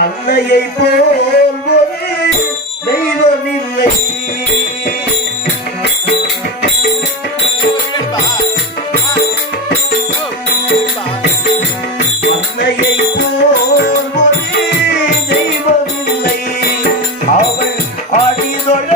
அன்னையை போல் ஒரு தெய்வமில்லை. அன்னையை போல் ஒரு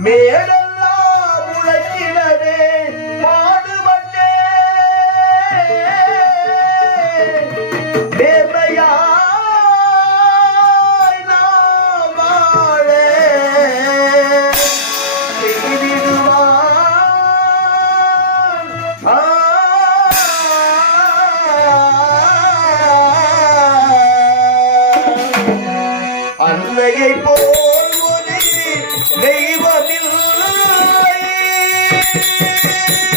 மேலெல்லாம் உழைக்கிறதே பாடுபட்டே. நேர்மையாய் நாம் வாழ. செய்திடுவான் ஆ. அன்னையை போ フフフ。